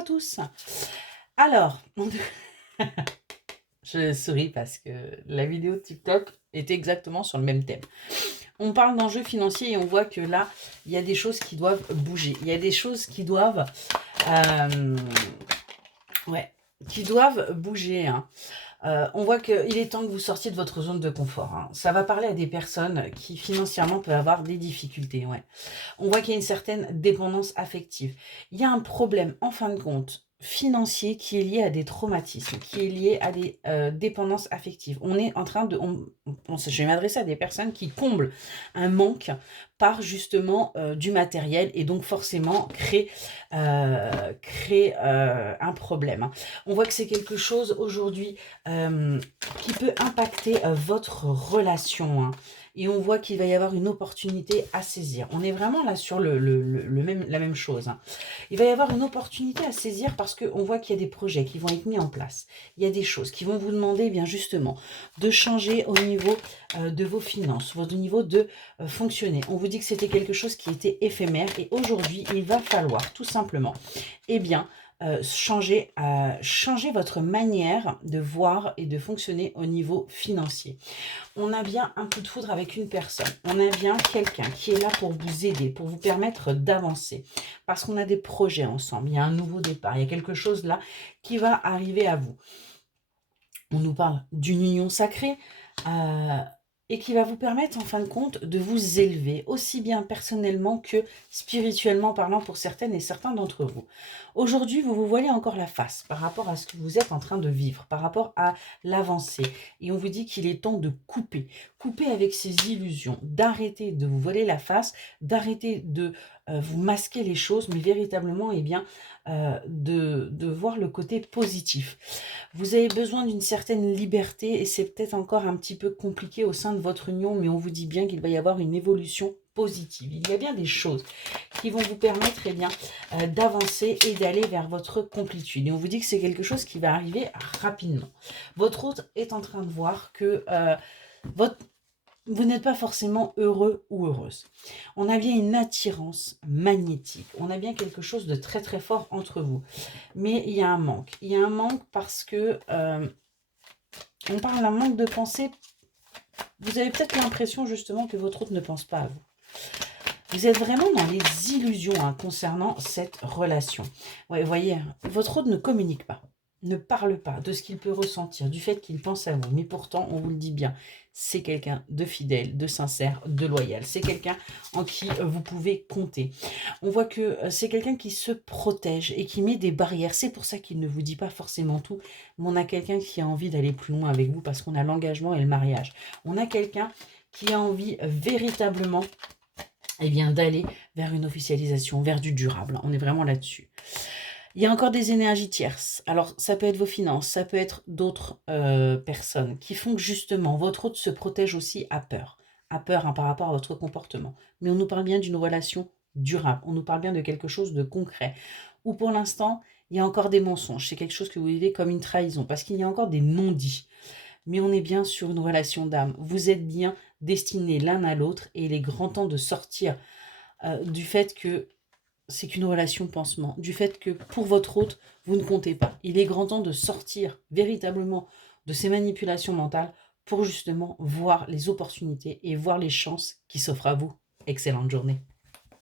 à tous. Alors, je souris parce que la vidéo de TikTok est exactement sur le même thème. On parle d'enjeux financiers et on voit que là, il y a des choses qui doivent bouger. Il y a des choses qui doivent, euh, ouais, qui doivent bouger, hein. On voit qu'il est temps que vous sortiez de votre zone de confort, hein. Ça va parler à des personnes qui financièrement peuvent avoir des difficultés. Ouais. On voit qu'il y a une certaine dépendance affective. Il y a un problème, en fin de compte, financier qui est lié à des traumatismes, qui est lié à des dépendances affectives. On est en train de... je vais m'adresser à des personnes qui comblent un manque par justement du matériel et donc forcément créer un problème, hein. On voit que c'est quelque chose aujourd'hui qui peut impacter votre relation, hein. Et on voit qu'il va y avoir une opportunité à saisir. On est vraiment là sur la même chose, hein. Il va y avoir une opportunité à saisir parce qu'on voit qu'il y a des projets qui vont être mis en place. Il y a des choses qui vont vous demander, eh bien justement, de changer au niveau de vos finances, au niveau de fonctionner. On vous dit que c'était quelque chose qui était éphémère et aujourd'hui, il va falloir tout simplement, eh bien, changer votre manière de voir et de fonctionner au niveau financier. On a bien un coup de foudre avec une personne. On a bien quelqu'un qui est là pour vous aider, pour vous permettre d'avancer. Parce qu'on a des projets ensemble. Il y a un nouveau départ. Il y a quelque chose là qui va arriver à vous. On nous parle d'une union sacrée. Et qui va vous permettre, en fin de compte, de vous élever, aussi bien personnellement que spirituellement parlant pour certaines et certains d'entre vous. Aujourd'hui, vous vous voilez encore la face par rapport à ce que vous êtes en train de vivre, par rapport à l'avancée. Et on vous dit qu'il est temps de couper. Couper avec ces illusions, d'arrêter de vous voiler la face, d'arrêter de vous masquer les choses, mais véritablement, eh bien, de voir le côté positif. Vous avez besoin d'une certaine liberté et c'est peut-être encore un petit peu compliqué au sein de votre union, mais on vous dit bien qu'il va y avoir une évolution positive. Il y a bien des choses qui vont vous permettre eh bien, d'avancer et d'aller vers votre complétude. Et on vous dit que c'est quelque chose qui va arriver rapidement. Votre hôte est en train de voir que vous n'êtes pas forcément heureux ou heureuse. On a bien une attirance magnétique. On a bien quelque chose de très très fort entre vous. Mais il y a un manque. Il y a un manque parce que on parle d'un manque de pensée. Vous avez peut-être l'impression justement que votre hôte ne pense pas à vous. Vous êtes vraiment dans les illusions hein, concernant cette relation. Ouais, vous voyez, votre hôte ne communique pas, ne parle pas de ce qu'il peut ressentir, du fait qu'il pense à vous. Mais pourtant, on vous le dit bien, c'est quelqu'un de fidèle, de sincère, de loyal. C'est quelqu'un en qui vous pouvez compter. On voit que c'est quelqu'un qui se protège et qui met des barrières. C'est pour ça qu'il ne vous dit pas forcément tout. Mais on a quelqu'un qui a envie d'aller plus loin avec vous parce qu'on a l'engagement et le mariage. On a quelqu'un qui a envie véritablement eh bien, d'aller vers une officialisation, vers du durable. On est vraiment là-dessus. Il y a encore des énergies tierces. Alors, ça peut être vos finances, ça peut être d'autres personnes qui font que justement, votre hôte se protège aussi à peur. À peur hein, par rapport à votre comportement. Mais on nous parle bien d'une relation durable. On nous parle bien de quelque chose de concret. Ou pour l'instant, il y a encore des mensonges. C'est quelque chose que vous vivez comme une trahison. Parce qu'il y a encore des non-dits. Mais on est bien sur une relation d'âme. Vous êtes bien destinés l'un à l'autre et il est grand temps de sortir du fait que c'est qu'une relation pansement, du fait que pour votre hôte, vous ne comptez pas. Il est grand temps de sortir véritablement de ces manipulations mentales pour justement voir les opportunités et voir les chances qui s'offrent à vous. Excellente journée.